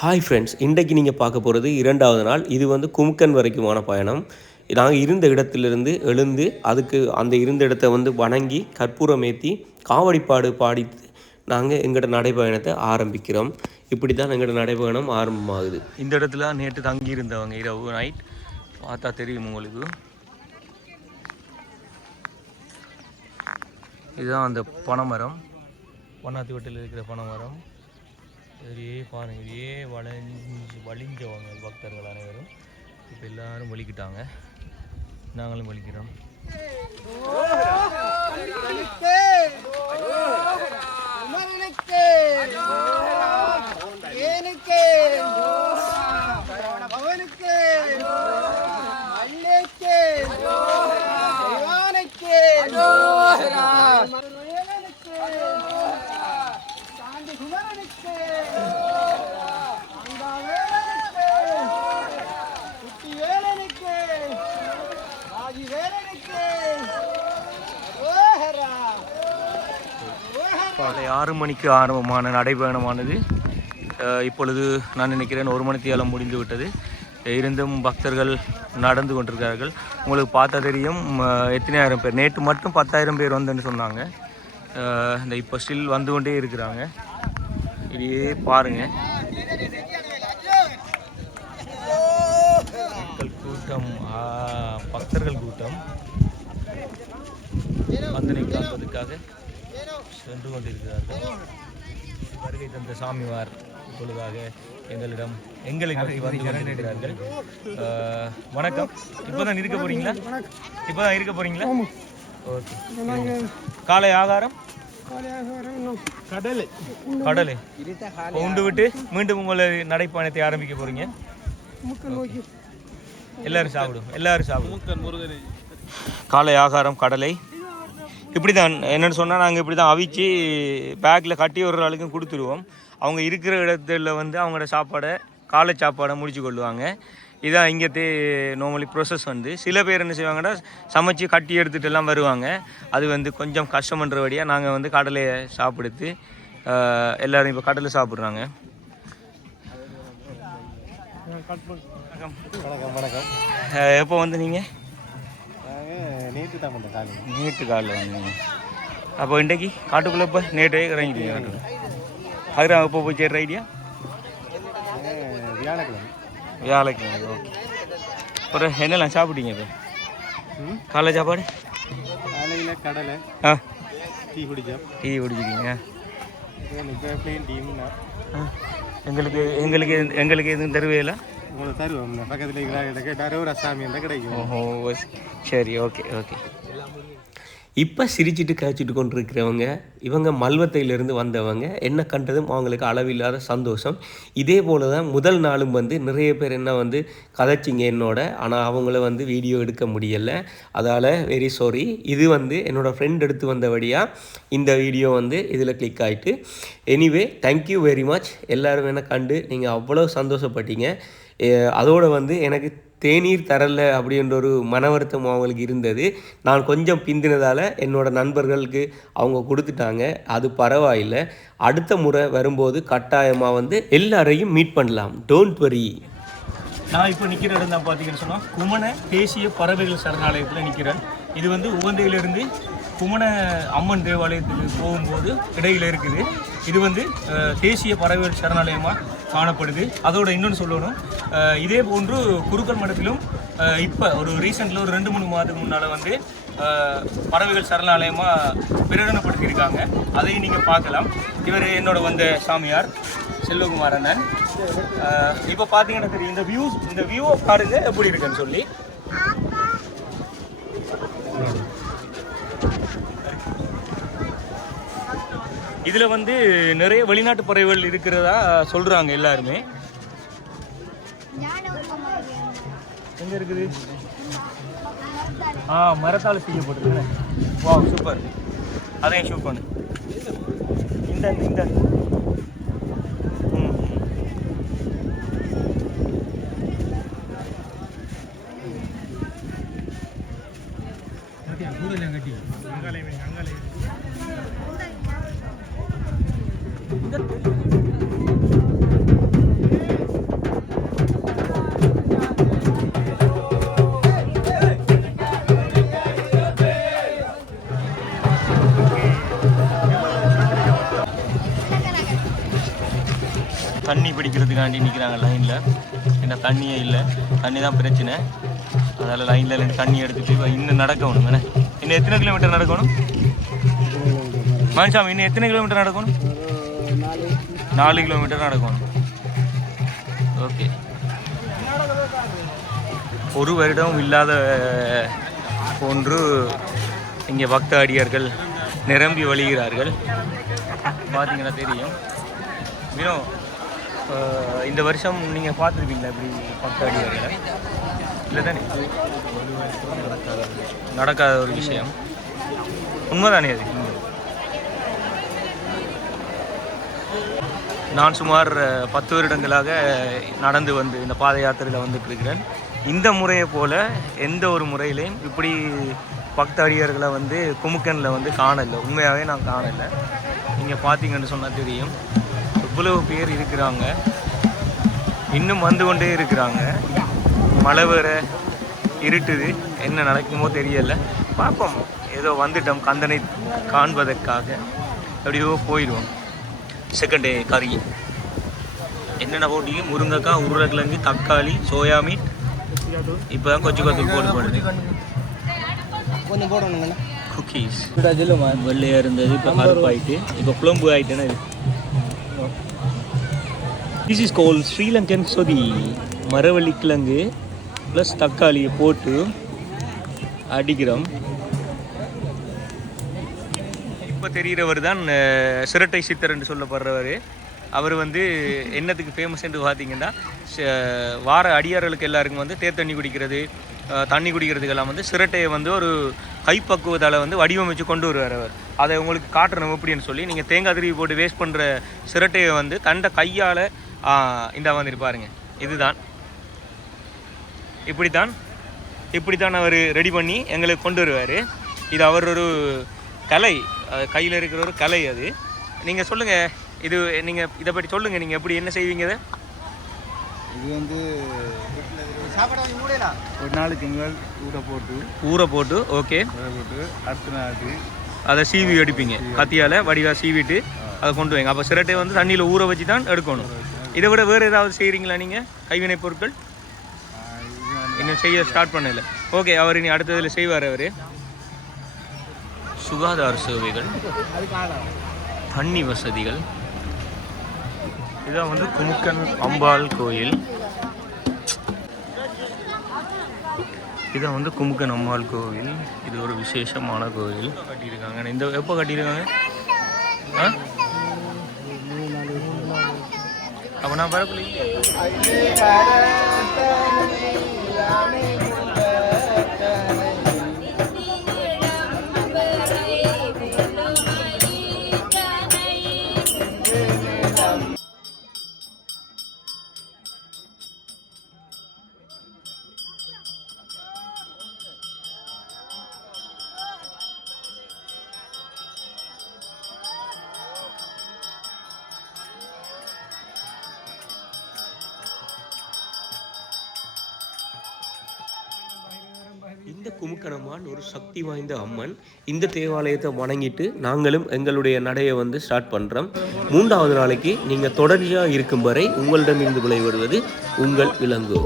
Hi friends, இன்றைக்கு நீங்கள் பார்க்க போகிறது 2வது நாள். இது வந்து கும்கன் வரைக்குமான பயணம். நாங்கள் இருந்த இடத்திலிருந்து எழுந்து அதுக்கு அந்த இருந்த இடத்த வந்து வணங்கி கற்பூரம் ஏற்றி காவடிப்பாடு பாடித்து நாங்கள் எங்களோட நடைப்பயணத்தை ஆரம்பிக்கிறோம். இப்படி தான் எங்களோட நடைப்பயணம் ஆரம்பமாகுது. இந்த இடத்துல நேற்று தங்கியிருந்தவங்க இரவு நைட் பார்த்தா தெரியும் உங்களுக்கு. இதுதான் அந்த பனைமரம், பொன்னாத்தி வீட்டில் இருக்கிற பனைமரம். இதே பாருங்க, இதே வலிஞ்சவங்க பக்தர்கள் அனைவரும் இப்போ எல்லாரும் வலிக்கிட்டாங்க, நாங்களும் வலிக்கிறோம். காலை 6 மணிக்கு ஆரம்பமான நடைபயணமானது இப்பொழுது நான் நினைக்கிறேன் 1 மணித்தியாலம் முடிந்து விட்டது. இருந்தும் பக்தர்கள் நடந்து கொண்டிருக்கிறார்கள். உங்களுக்கு பார்த்தா தெரியும் எத்தனை ஆயிரம் பேர். நேற்று மட்டும் 10,000 பேர் வந்துன்னு சொன்னாங்க. இந்த இப்போ ஸ்டில் வந்து கொண்டே இருக்கிறாங்க. இதையே பாருங்க, மக்கள் கூட்டம், பக்தர்கள் கூட்டம் வந்தனை காண்பதற்காக சென்று கொண்டிருக்கிறார்கள். வருகை தந்த சாமிவார் இப்பொழுதாக எங்களுக்கு வந்து கொண்டிருக்கிறார்கள். வணக்கம். இப்போதான் இருக்க போறீங்களா? இப்போதான் இருக்க போறீங்களா? ஓகே. காலை ஆகாரம் கடலை உண்டு விட்டு மீண்டும் உங்களை நடைப்பயணத்தை ஆரம்பிக்க போறீங்க. எல்லாரும் சாப்பிடும். காலை ஆகாரம் கடலை. இப்படி தான் என்னென்னு சொன்னால் நாங்கள் இப்படி தான் அவிச்சு பேக்கில் கட்டி ஒரு ஆளுக்கும் கொடுத்துருவோம். அவங்க இருக்கிற இடத்துல வந்து அவங்களோட சாப்பாடை, காலை சாப்பாடை முடிச்சு கொள்ளுவாங்க. இதான் இங்கே நார்மலி ப்ரொசஸ். வந்து சில பேர் என்ன செய்வாங்கன்னா சமைச்சு கட்டி எடுத்துகிட்டு எல்லாம் வருவாங்க. அது வந்து கொஞ்சம் கஷ்டமன்றபடியாக நாங்கள் வந்து கடலையை சாப்பிடுத்து எல்லோரும் இப்போ கடலை சாப்பிட்றாங்க. வணக்கம். எப்போ வந்து நீங்கள்? நேற்று காலையில் வந்தீங்க. அப்போ இன்றைக்கு காட்டுக்குள்ளே இப்போ நேற்றே இறங்கிட்டீங்க காட்டுக்குள்ள. அதுதான் எப்போ போய் சேர்ற ஐடியா? வியாழக்கிழமை. ஓகே. அப்புறம் என்னெல்லாம் சாப்பிட்டீங்க இப்போ? காலை சாப்பாடு? காலையில் கடலை, டீ குடிச்சிருக்கீங்க. எங்களுக்கு எதுவும் தருவேல? ஓஹோ, சரி, ஓகே. இப்போ சிரிச்சிட்டு காய்ச்சிட்டு கொண்டிருக்கிறவங்க இவங்க மல்வத்தையிலிருந்து வந்தவங்க. என்ன கண்டதும் அவங்களுக்கு அளவில்லாத சந்தோஷம். இதே போல் தான் முதல் நாளும் வந்து நிறைய பேர் என்ன வந்து கதைச்சிங்க என்னோட. ஆனால் அவங்கள வந்து வீடியோ எடுக்க முடியலை. அதால் வெரி சாரி. இது வந்து என்னோடய ஃப்ரெண்ட் எடுத்து வந்தபடியாக இந்த வீடியோ வந்து இதில் கிளிக் ஆகிட்டு. Anyway, thank you very much. எல்லோரும் என்ன கண்டு நீங்கள் அவ்வளோ சந்தோஷப்பட்டீங்க. அதோடு வந்து எனக்கு தேநீர் தரல அப்படின்ற ஒரு மன வருத்தம் அவங்களுக்கு இருந்தது. நான் கொஞ்சம் பிந்தினதால் என்னோடய நண்பர்களுக்கு அவங்க கொடுத்துட்டாங்க. அது பரவாயில்லை. அடுத்த முறை வரும்போது கட்டாயமாக வந்து எல்லாரையும் மீட் பண்ணலாம். Don't worry. நான் இப்போ நிற்கிற இடம் தான் பார்த்தீங்கன்னு சொன்னால் குமண தேசிய பறவைகள் சரணாலயத்தில் நிற்கிறேன். இது வந்து உகந்தையிலிருந்து குமண அம்மன் தேவாலயத்துக்கு போகும்போது இடையில் இருக்குது. இது வந்து தேசிய பறவைகள் சரணாலயமாக காணப்படுது. அதோட இன்னொன்று சொல்லணும், இதே போன்று குருக்கள் மடத்திலும் இப்போ ஒரு ரீசெண்டில் ஒரு 2-3 மாதத்துக்கு முன்னால் வந்து பறவைகள் சரணாலயமாக பிரகடனப்படுத்தியிருக்காங்க. அதையும் நீங்கள் பார்க்கலாம். இவர் என்னோட வந்த சாமியார் செல்வகுமார் அண்ணன். இப்போ பார்த்தீங்கன்னா தெரியும், இந்த வியூவை பாருங்க எப்படி இருக்குன்னு சொல்லி. இதில் வந்து நிறைய வெளிநாட்டு பறவைகள் இருக்கிறதா சொல்கிறாங்க எல்லாருமே. எங்கே இருக்குது? மரத்தால் செய்யப்பட்டிருக்கு. வா, சூப்பர். அதையும் ஷூட் பண்ணு. இந்த பிடிக்கிறதுக்காண்டி நிற்கிறாங்க லைனில். ஏன்னா தண்ணியே இல்லை, தண்ணி தான் பிரச்சனை. அதனால் லைனில் ரெண்டு தண்ணி எடுத்துகிட்டு இன்னும் நடக்கணும். வேணே இன்னும் எத்தனை கிலோமீட்டர் நடக்கணும் மனுஷாமி? இன்னும் எத்தனை கிலோமீட்டர் நடக்கணும்? 4 கிலோமீட்டர் நடக்கணும். ஓகே. ஒரு வருடம் இல்லாத போன்று இங்கே பக்த அடியார்கள் நிரம்பி வழிகிறார்கள். பார்த்தீங்கன்னா தெரியும். மீனோ இந்த வருஷம் நீங்கள் பார்த்துருப்பீங்களா இப்படி பக்த அடியார்களை? இல்லை தானே, நடக்காத ஒரு விஷயம். உண்மைதானே அது? நான் சுமார் 10 வருடங்களாக நடந்து வந்து இந்த பாத யாத்திரையில் வந்துட்டு இருக்கிறேன். இந்த முறையை போல் எந்த ஒரு முறையிலையும் இப்படி பக்த அடியார்களை வந்து குமுக்கனில் வந்து காணலை. உண்மையாகவே நான் காணலை. நீங்கள் பார்த்தீங்கன்னு சொன்னால் தெரியும் இவ்வளவு பேர் இருக்கிறாங்க. இன்னும் வந்து கொண்டே இருக்கிறாங்க. மழை வேற இருட்டுது, என்ன நடக்குமோ தெரியலை. பார்ப்போம். ஏதோ வந்துட்டோம் கந்தனை காண்பதற்காக, அப்படியோ போயிடுவோம். செகண்ட் டே கறி என்னென்ன போட்டிக்கு முருங்கைக்காய், உருளைக்கிழங்கு, தக்காளி, சோயா மீட். இப்போ தான் கொஞ்சம் போடுது. கொஞ்சம் போடணுங்க. குக்கீஸ் வெள்ளையாக இருந்தது, இப்போ கருப்பாயிட்டு, இப்போ குழம்பு ஆகிட்டேன்னா இது. திஸ் இஸ் கால் ஸ்ரீலங்கன் சொதி. மரவள்ளி கிழங்கு ப்ளஸ் தக்காளியை போட்டு அடிக்கிறோம். இப்போ தெரிகிறவர் தான் சிரட்டை சித்தர் என்று சொல்லப்படுறவர். அவர் வந்து என்னத்துக்கு ஃபேமஸ் என்று பார்த்தீங்கன்னா, வார அடியார்களுக்கு எல்லாருக்கும் வந்து தேர் தண்ணி குடிக்கிறது, தண்ணி குடிக்கிறதுக்கெல்லாம் வந்து சிரட்டையை வந்து ஒரு கைப்பக்குவத்தால் வந்து வடிவமைச்சு கொண்டு வருவார் அவர். அதை உங்களுக்கு காட்டணும் எப்படின்னு சொல்லி, நீங்கள் தேங்காய் திருவி போட்டு வேஸ்ட் பண்ணுற சிரட்டையை வந்து தண்டை கையால் இந்த வந்து பாருங்க. இதுதான் இப்படித்தான் அவர் ரெடி பண்ணி எங்களுக்கு கொண்டு வருவார். இது அவர் ஒரு கலை, கையில் இருக்கிற ஒரு கலை அது. நீங்கள் சொல்லுங்கள், இது நீங்கள் இதை பற்றி சொல்லுங்கள். நீங்கள் எப்படி என்ன செய்வீங்க? இது வந்து ஒரு நாளுக்கு ஊற போட்டு ஓகே போட்டு அடுத்த நாளுக்கு அதை சீவி எடுப்பீங்க. கத்தியால் வடிவாக சீவிட்டு அதை கொண்டு வைங்க. அப்போ சிரட்டையை வந்து தண்ணியில் ஊற வச்சு தான் எடுக்கணும். இதை விட வேறு ஏதாவது செய்கிறீங்களா நீங்கள்? கைவினை பொருட்கள் இன்னும் செய்ய ஸ்டார்ட் பண்ணல. ஓகே, அவர் இனி அடுத்ததில் செய்வார். அவர் சுகாதார சேவைகள், தண்ணி வசதிகள். இதான் வந்து குமுக்கன் அம்பாள் கோயில். இதான் வந்து குமுக்கன் அம்பாள் கோவில். இது ஒரு விசேஷமான கோவில். கட்டியிருக்காங்க. இந்த எப்போ கட்டியிருக்காங்க? அப்போ நான் வரக்குள்ள இந்த குமுக்கனம்மான் ஒரு சக்தி வாய்ந்த அம்மன். இந்த தேவாலயத்தை வணங்கிட்டு நாங்களும் எங்களுடைய நடையை வந்து ஸ்டார்ட் பண்ணுறோம். 3வது நாளைக்கு நீங்கள் தொடர்ச்சியாக இருக்கும் வரை உங்களிடமிருந்து விளைவிடுவது உங்கள் இளங்கோ.